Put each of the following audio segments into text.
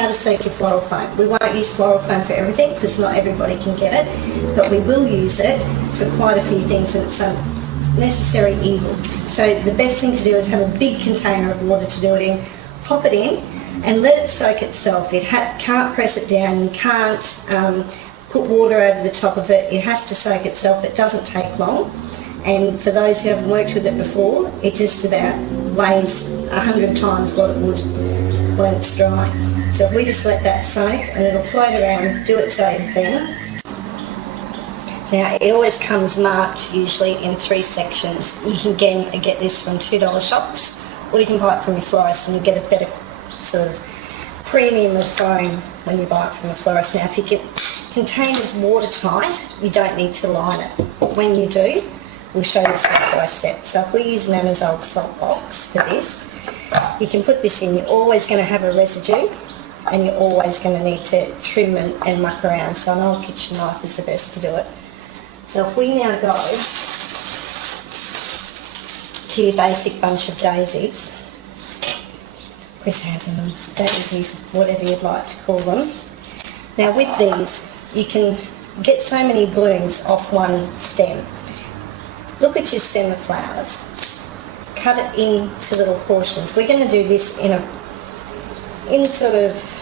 how to soak your floral foam. We won't use floral foam for everything because not everybody can get it, but we will use it for quite a few things, and it's a necessary evil. So the best thing to do is have a big container of water to do it in, pop it in and let it soak itself. You can't press it down, you can't put water over the top of it. It has to soak itself. It doesn't take long. And for those who haven't worked with it before, it just about weighs 100 times what it would when it's dry. So if we just let that soak and it'll float around, do its own thing. Now it always comes marked usually in 3 sections. You can get this from $2 shops, or you can buy it from your florist and you get a better sort of premium of foam when you buy it from a florist. Now if your container's watertight, you don't need to line it. But when you do, we'll show you step by step. So if we use Nana's old salt box for this, you can put this in. You're always going to have a residue and you're always going to need to trim and muck around. So an old kitchen knife is the best to do it. So if we now go to your basic bunch of daisies, chrysanthemums, daisies, whatever you'd like to call them. Now with these, you can get so many blooms off one stem. Look at your stem of flowers. Cut it into little portions. We're going to do this in sort of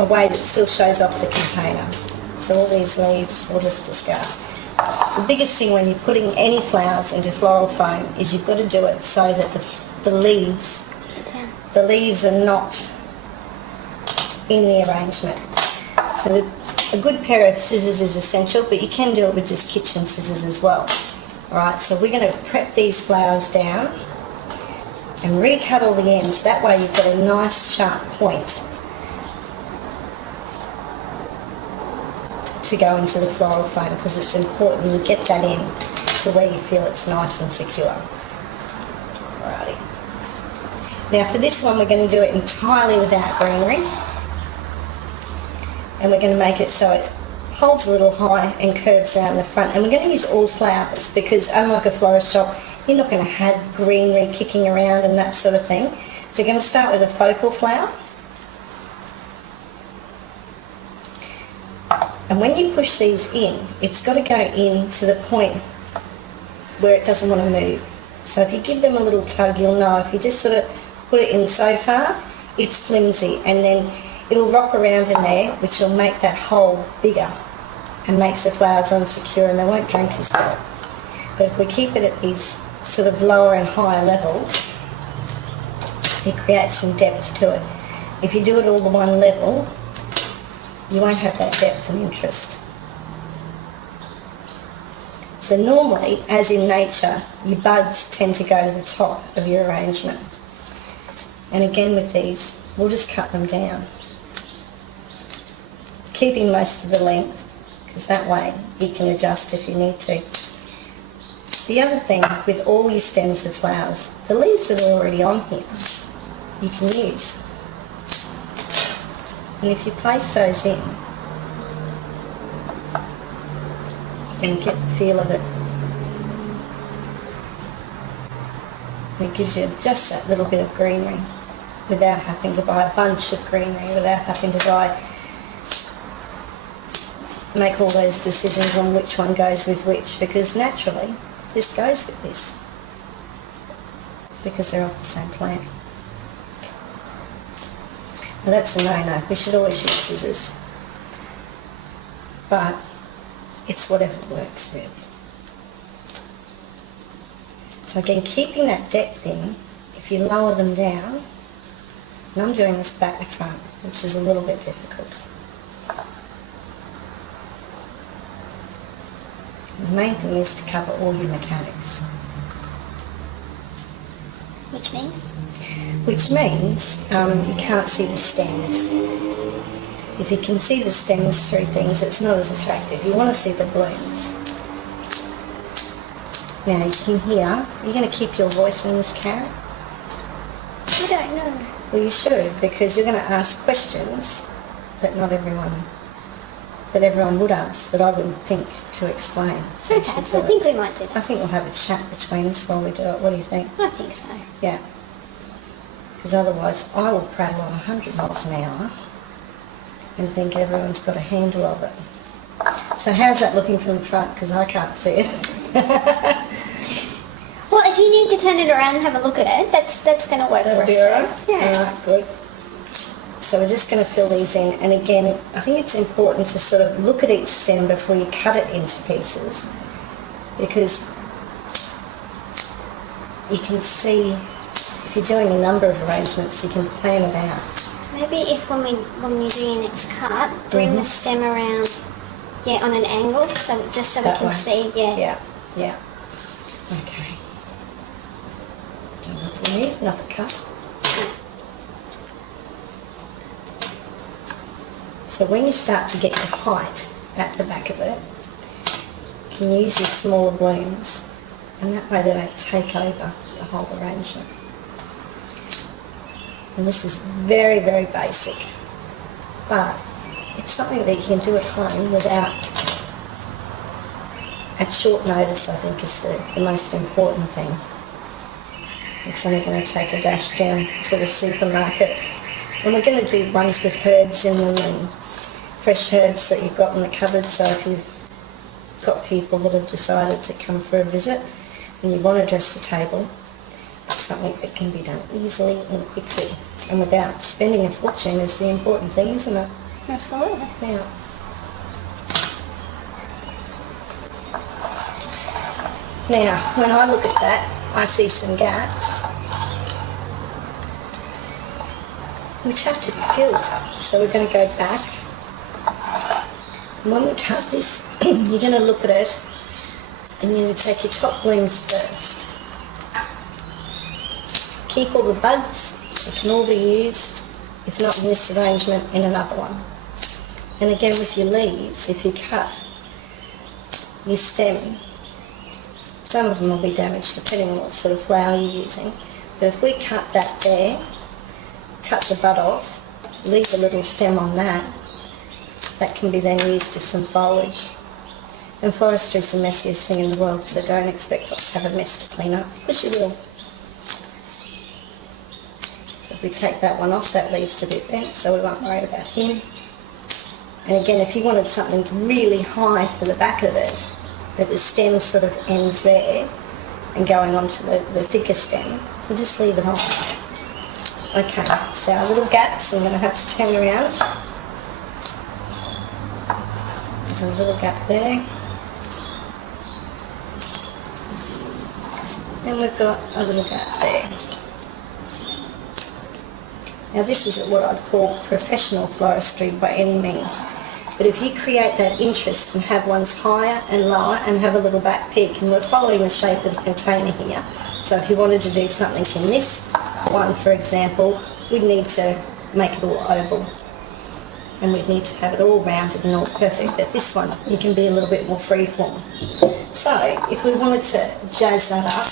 a way that still shows off the container. So all these leaves we'll just discard. The biggest thing when you're putting any flowers into floral foam is you've got to do it so that the leaves are not in the arrangement. So a good pair of scissors is essential, but you can do it with just kitchen scissors as well. Alright, so we're going to prep these flowers down and recut all the ends. That way you've got a nice sharp point to go into the floral foam, because it's important you get that in to where you feel it's nice and secure. Alrighty. Now for this one we're going to do it entirely without greenery. And we're going to make it so it holds a little high and curves around the front. And we're going to use all flowers because unlike a florist shop, you're not going to have greenery kicking around and that sort of thing. So we're going to start with a focal flower. And when you push these in, it's got to go in to the point where it doesn't want to move. So if you give them a little tug, you'll know. If you just sort of put it in so far, it's flimsy, and then it'll rock around in there, which will make that hole bigger and makes the flowers unsecure, and they won't drink as well. But if we keep it at these sort of lower and higher levels, it creates some depth to it. If you do it all to one level, you won't have that depth and interest. So normally, as in nature, your buds tend to go to the top of your arrangement. And again with these, we'll just cut them down, keeping most of the length, because that way you can adjust if you need to. The other thing with all your stems of flowers, the leaves that are already on here, you can use. And if you place those in, you can get the feel of it. And it gives you just that little bit of greenery without having to buy a bunch of greenery, without having to make all those decisions on which one goes with which, because naturally this goes with this, because they're off the same plant. Now that's a no-no. We should always use scissors, but it's whatever works really. So again, keeping that depth in, if you lower them down, and I'm doing this back to front, which is a little bit difficult. The main thing is to cover all your mechanics. Which means? Which means you can't see the stems. If you can see the stems through things, it's not as attractive. You want to see the blooms. Now you can hear, you're going to keep your voice in this, Karen? I don't know. Well, you should, because you're going to ask questions that everyone would ask, that I wouldn't think to explain. So Okay, I think we might do that. I think we'll have a chat between us while we do it. What do you think? I think so. Yeah. because otherwise I will prattle on 100 miles an hour and think everyone's got a handle of it. So how's that looking from the front, because I can't see it? Well, if you need to turn it around and have a look at it, that's going to work for us. That'll be alright? too. Yeah. Alright, good. So we're just going to fill these in, and again, I think it's important to sort of look at each stem before you cut it into pieces, because you can see, if you're doing a number of arrangements, you can plan it out. Maybe if when you do your next cut, bring the stem around, on an angle, so we That can way. see. Yeah. Okay. Don't know if we need another cut. So when you start to get your height at the back of it, you can use your smaller blooms, and that way they don't take over the whole arrangement. And this is very, very basic, but it's something that you can do at home without, at short notice, I think is the most important thing. It's only going to take a dash down to the supermarket, and we're going to do ones with herbs in them and fresh herbs that you've got in the cupboard, so if you've got people that have decided to come for a visit and you want to dress the table, it's something that can be done easily and quickly and without spending a fortune is the important thing, isn't it? Absolutely. Yeah. Now, when I look at that, I see some gaps which have to be filled. So we're going to go back. And when we cut this, you're going to look at it and you're going to take your top blooms first. Keep all the buds. They can all be used, if not in this arrangement, in another one. And again with your leaves, if you cut your stem, some of them will be damaged depending on what sort of flower you're using. But if we cut that there, cut the bud off, leave a little stem on that, that can be then used as some foliage. And floristry is the messiest thing in the world, so don't expect us to have a mess to clean up, because you will. So if we take that one off, that leaves a bit bent, so we won't worry about him. And again, if you wanted something really high for the back of it, but the stem sort of ends there and going on to the thicker stem, you just leave it on. Okay, so our little gaps, I'm going to have to turn around. There's a little gap there. And we've got a little gap there. Now this isn't what I'd call professional floristry by any means, but if you create that interest and have ones higher and lower and have a little back peak, and we're following the shape of the container here, so if you wanted to do something in this one, for example, we'd need to make it all oval and we'd need to have it all rounded and all perfect, but this one you can be a little bit more freeform. So if we wanted to jazz that up,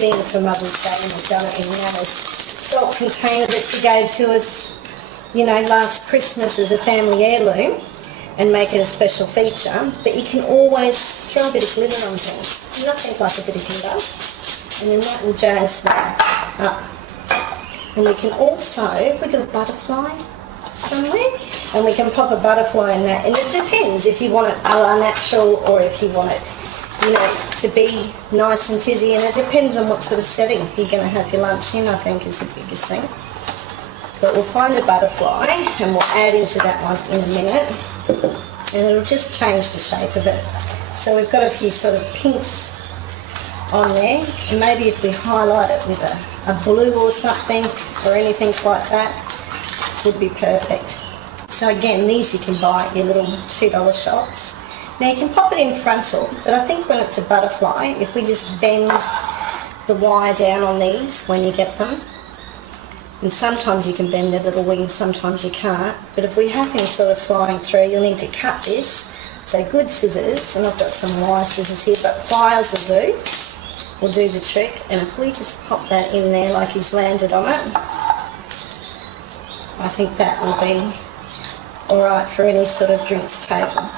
being for Mother's Day, and we've done it in Nana's salt container that she gave to us, last Christmas as a family heirloom, and make it a special feature, but you can always throw a bit of glitter on things. Nothing like a bit of glitter. And then that will jazz that up. And we can also, we've got a butterfly somewhere, and we can pop a butterfly in that. And it depends if you want it a la natural or if you want it, to be nice and tizzy, and it depends on what sort of setting you're going to have your lunch in, I think is the biggest thing. But we'll find a butterfly and we'll add into that one in a minute, and it'll just change the shape of it. So we've got a few sort of pinks on there, and maybe if we highlight it with a blue or something or anything like that, would be perfect. So again, these you can buy at your little $2 shops. Now you can pop it in frontal, but I think when it's a butterfly, if we just bend the wire down on these when you get them, and sometimes you can bend their little wings, sometimes you can't, but if we have him sort of flying through, you'll need to cut this. So good scissors, and I've got some wire scissors here, but pliers will do the trick. And if we just pop that in there like he's landed on it, I think that will be alright for any sort of drinks table.